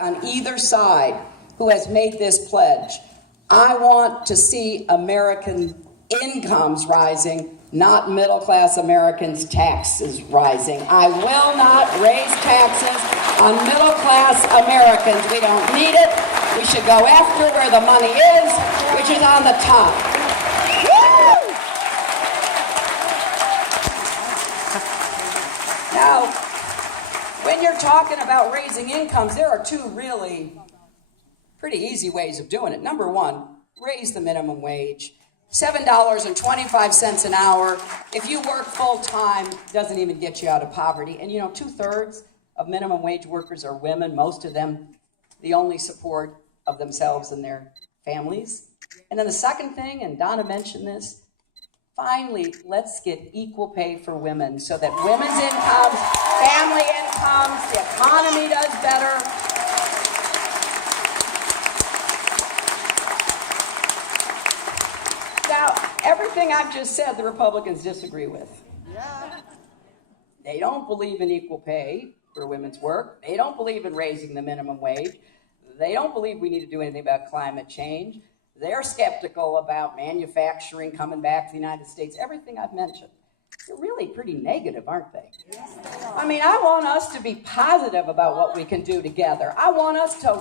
on either side who has made this pledge. I want to see American incomes rising, not middle-class Americans' taxes rising. I will not raise taxes on middle-class Americans. We don't need it. We should go after where the money is, which is on the top. Woo! Now, when you're talking about raising incomes, there are two really pretty easy ways of doing it. Number one, raise the minimum wage. $7.25 an hour. If you work full-time, doesn't even get you out of poverty. And you know, 2/3 of minimum wage workers are women, most of them the only support of themselves and their families. And then the second thing, and Donna mentioned this, finally, let's get equal pay for women so that women's incomes, family incomes, the economy does better. Now, everything I've just said, the Republicans disagree with. They don't believe in equal pay for women's work. They don't believe in raising the minimum wage. They don't believe we need to do anything about climate change. They're skeptical about manufacturing coming back to the United States. Everything I've mentioned. They're really pretty negative, aren't they? I mean, I want us to be positive about what we can do together. I want us to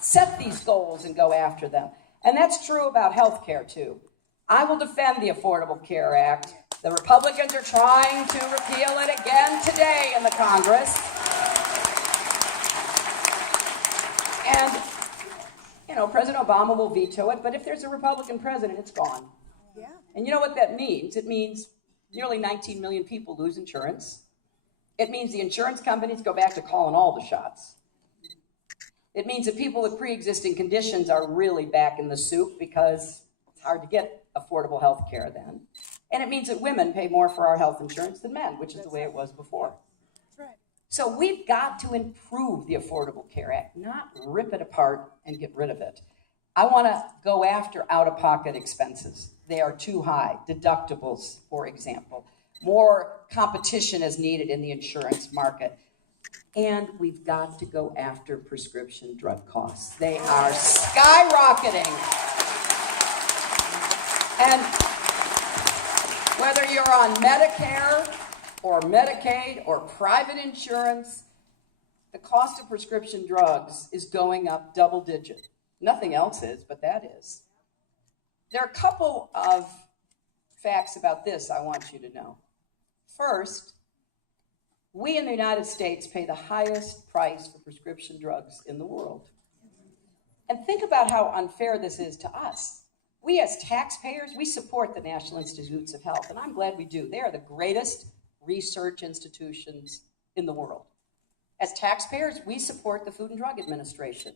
set these goals and go after them. And that's true about health care, too. I will defend the Affordable Care Act. The Republicans are trying to repeal it again today in the Congress. And, you know, President Obama will veto it, but if there's a Republican president, it's gone. Yeah. And you know what that means? It means nearly 19 million people lose insurance. It means the insurance companies go back to calling all the shots. It means that people with pre-existing conditions are really back in the soup because it's hard to get affordable health care then. And it means that women pay more for our health insurance than men, which is the way it was before. That's right. So we've got to improve the Affordable Care Act, not rip it apart and get rid of it. I want to go after out-of-pocket expenses. They are too high. Deductibles, for example. More competition is needed in the insurance market. And we've got to go after prescription drug costs. They are skyrocketing. And whether you're on Medicare or Medicaid or private insurance, the cost of prescription drugs is going up double digit. Nothing else is, but that is. There are a couple of facts about this I want you to know. First, we in the United States pay the highest price for prescription drugs in the world. And think about how unfair this is to us. We as taxpayers, we support the National Institutes of Health, and I'm glad we do. They are the greatest research institutions in the world. As taxpayers, we support the Food and Drug Administration,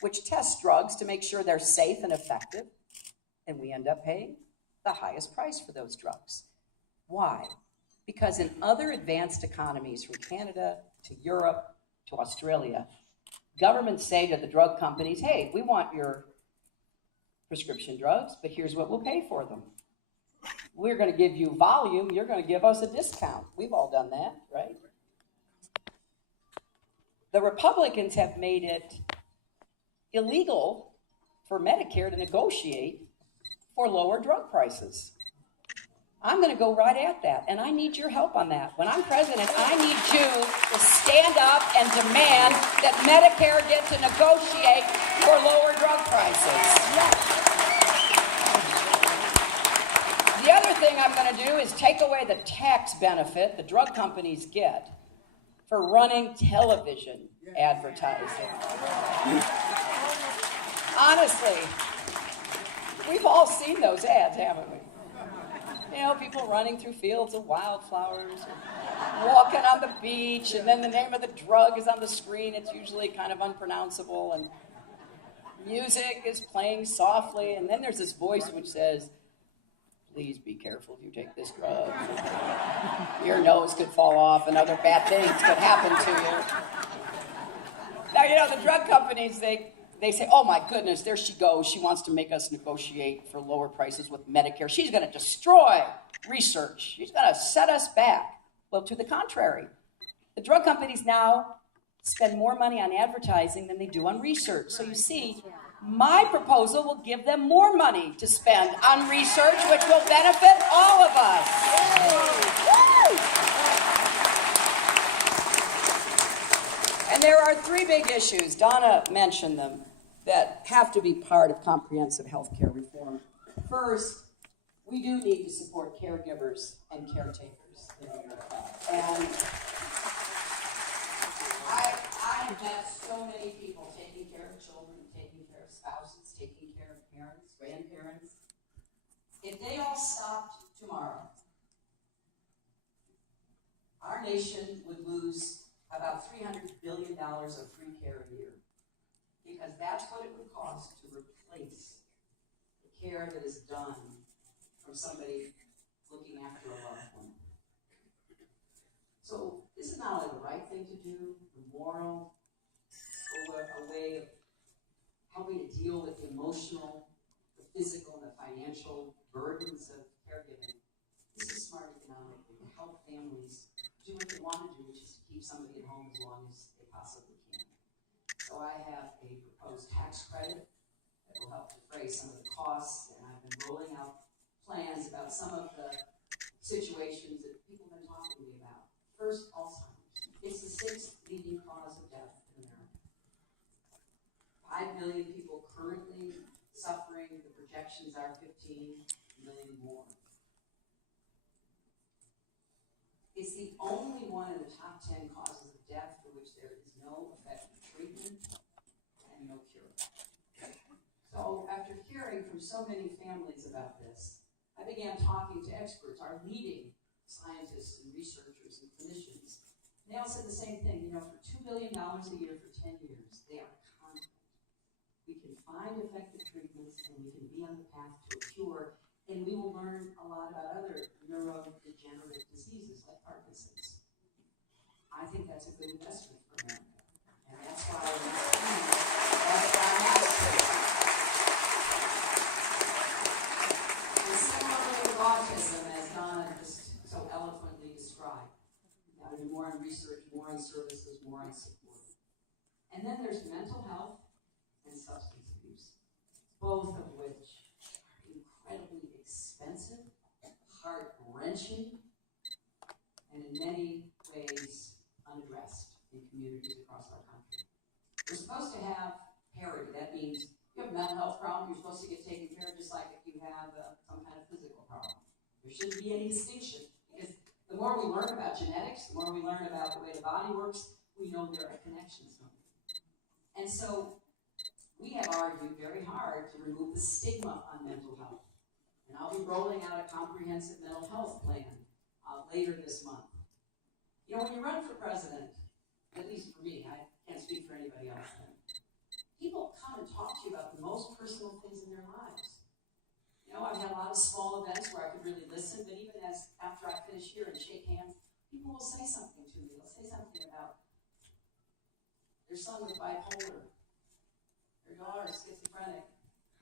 which tests drugs to make sure they're safe and effective, and we end up paying the highest price for those drugs. Why? Because in other advanced economies, from Canada to Europe to Australia, governments say to the drug companies, hey, we want your prescription drugs, but here's what we'll pay for them. We're going to give you volume. You're going to give us a discount. We've all done that, right? The Republicans have made it illegal for Medicare to negotiate for lower drug prices. I'm going to go right at that, and I need your help on that. When I'm president, I need you to stand up and demand that Medicare get to negotiate for lower drug prices. The other thing I'm going to do is take away the tax benefit the drug companies get for running television advertising. Honestly, we've all seen those ads, haven't we? You know, people running through fields of wildflowers, walking on the beach, and then the name of the drug is on the screen. It's usually kind of unpronounceable, and music is playing softly, and then there's this voice which says, please be careful if you take this drug. Your nose could fall off, and other bad things could happen to you. Now, you know, the drug companies, they say, oh my goodness, there she goes. She wants to make us negotiate for lower prices with Medicare. She's going to destroy research. She's going to set us back. Well, to the contrary, the drug companies now spend more money on advertising than they do on research. So you see, my proposal will give them more money to spend on research, which will benefit all of us. And there are three big issues, Donna mentioned them, that have to be part of comprehensive health care reform. First, we do need to support caregivers and caretakers in America. And I've met so many people taking care of children, taking care of spouses, taking care of parents, grandparents. If they all stopped tomorrow, our nation would lose about $300 billion of free care a year, because that's what it would cost to replace the care that is done from somebody looking after a loved one. So this is not only the right thing to do, the moral, or a way of helping to deal with the emotional, the physical, and the financial burdens of caregiving. This is smart economically to help families do what they want to do, which is to keep somebody at home as long as they possibly can. So I have a proposed tax credit that will help defray some of the costs, and I've been rolling out plans about some of the situations that people have been talking to me about. First, Alzheimer's. It's the 6th leading cause of death in America. 5 million people currently suffering. The projections are 15 million more. It's the only one in the top 10 causes of death for which there is no effective treatment and no cure. So after hearing from so many families about this, I began talking to experts, our leading scientists and researchers and clinicians. And they all said the same thing. For $2 billion a year for 10 years, they are confident we can find effective treatments and we can be on the path to a cure, and we will learn a lot about other neurodegenerative diseases like Parkinson's. I think that's a good investment for America. And that's why I'm asking. And similarly with autism, as Donna just so eloquently described, got to do more on research, more on services, more on support. And then there's mental health and substance abuse, both of which are incredibly expensive, heart-wrenching, and in many ways unaddressed in communities across our country. We're supposed to have parity. That means you have a mental health problem, you're supposed to get taken care of just like if you have some kind of physical problem. There shouldn't be any distinction, because the more we learn about genetics, the more we learn about the way the body works, we know there are connections. And so we have argued very hard to remove the stigma on mental health. And I'll be rolling out a comprehensive mental health plan later this month. When you run for president, at least for me, I can't speak for anybody else, people come and talk to you about the most personal things in their lives. I've had a lot of small events where I could really listen, but even after I finish here and shake hands, people will say something to me. They'll say something about their son was bipolar, their daughter is schizophrenic,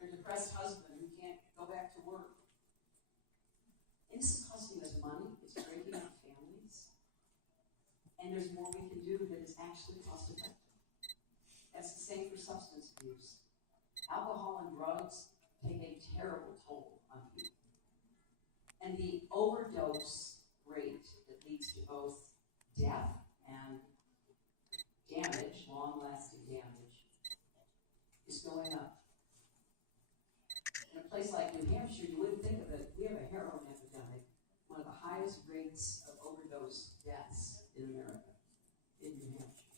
their depressed husband who can't go back to work. And this is costing us money. It's breaking up families. And there's more we can do that is actually cost effective. That's the same for substance abuse. Alcohol and drugs take a terrible toll on people. And the overdose rate that leads to both death and damage, long-lasting damage, is going up. In a place like New Hampshire, you wouldn't think of it. We have a heroin epidemic, one of the highest rates of overdose deaths in America, in New Hampshire.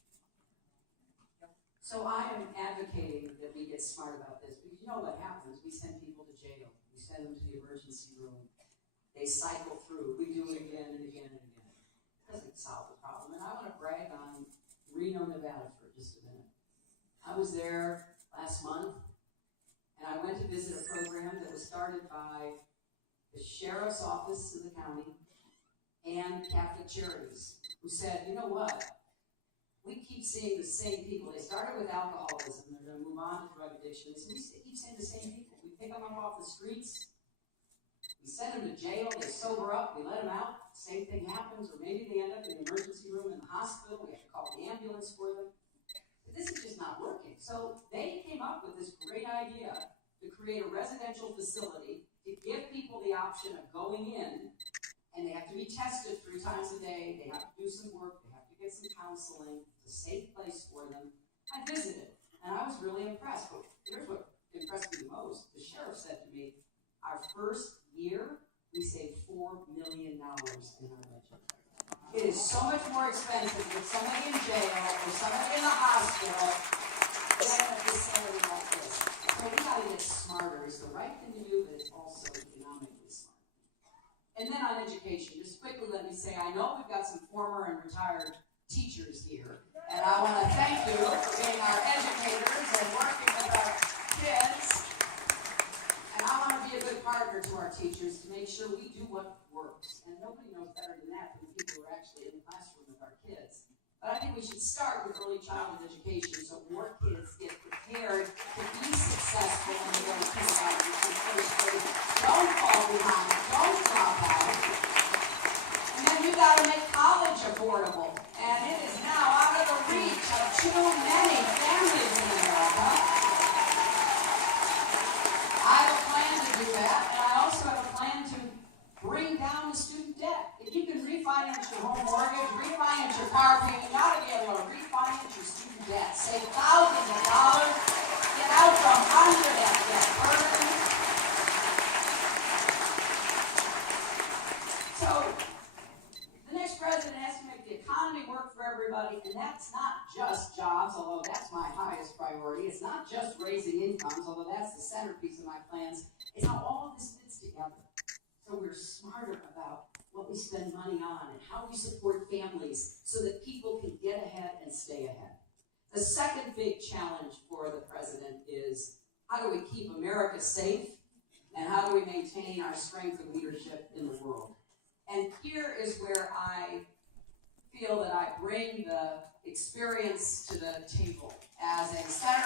So I am advocating that we get smart about this, because you know what happens. We send people to jail. We send them to the emergency room. They cycle through. We do it again and again and again. It doesn't solve the problem. And I want to brag on Reno, Nevada for just a minute. I was there last month, and I went to visit a program that was started by the sheriff's office in the county and Catholic Charities, who said, you know what? We keep seeing the same people. They started with alcoholism. They're going to move on to drug addiction. So we keep seeing the same people. We pick them up off the streets. We send them to jail. They sober up. We let them out. same thing happens, or maybe they end up in the emergency room in the hospital, we have to call the ambulance for them. But this is just not working. So they came up with this great idea to create a residential facility to give people the option of going in, and they have to be tested 3 times a day, they have to do some work, they have to get some counseling. It's a safe place for them. I visited, and I was really impressed. But here's what impressed me the most. The sheriff said to me, our first year, we saved $4 million in our budget. It is so much more expensive with somebody in jail or somebody in the hospital than a facility like this. So we got to get smarter. It's the right thing to do, but it's also economically smart. And then on education, just quickly let me say, I know we've got some former and retired teachers here, and I want to thank you for being our educators and working with our kids. And I want to be a good partner to our teachers to make sure we do what works. And nobody knows better than that than people who are actually in the classroom with our kids. But I think we should start with early childhood education so more kids get prepared to be successful when they go to kindergarten and first grade. Don't fall behind. Don't drop out. And then you got to make college affordable. And it is now out of the reach of too many families in America. I have a plan to do that, and I also have a plan to bring down the student debt. If you can refinance your home mortgage, refinance your car payment, you ought to be able to refinance your student debt. Save thousands of dollars. Get out from under that debt burden. So, the next president has to make the economy work for everybody, and that's not just jobs, although that's my highest priority. It's not just raising incomes, although that's the centerpiece of my plans. It's how all of this fits together. So we're smarter about what we spend money on and how we support families so that people can get ahead and stay ahead. The second big challenge for the president is how do we keep America safe and how do we maintain our strength of leadership in the world? And here is where I feel that I bring the experience to the table. As a senator